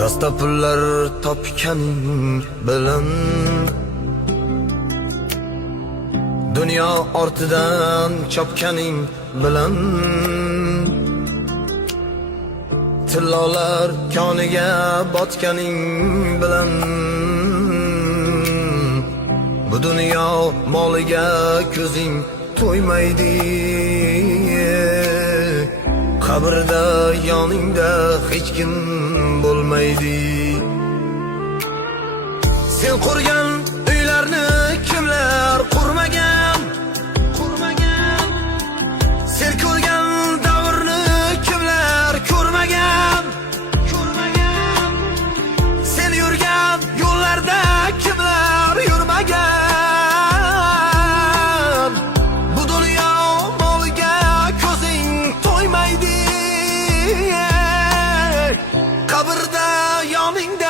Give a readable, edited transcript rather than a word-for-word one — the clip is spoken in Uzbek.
Dasta pullar topganing bilan dunyo ortidan chopganing bilan tillolar koniga botganing bilan bu dunyo moliga ko'zing to'ymaydi. Qabrda yoningda hech kim bo'lmaydi. Sen qurgan uylarni kimlar qurmagan? Sen ko'rgan davrni kimlar ko'rmagan? Sen yurgan yo'llarda kimlar yurmagan? Bu dunyo moliga ko'zing to'ymaydi. Qabrda yoningda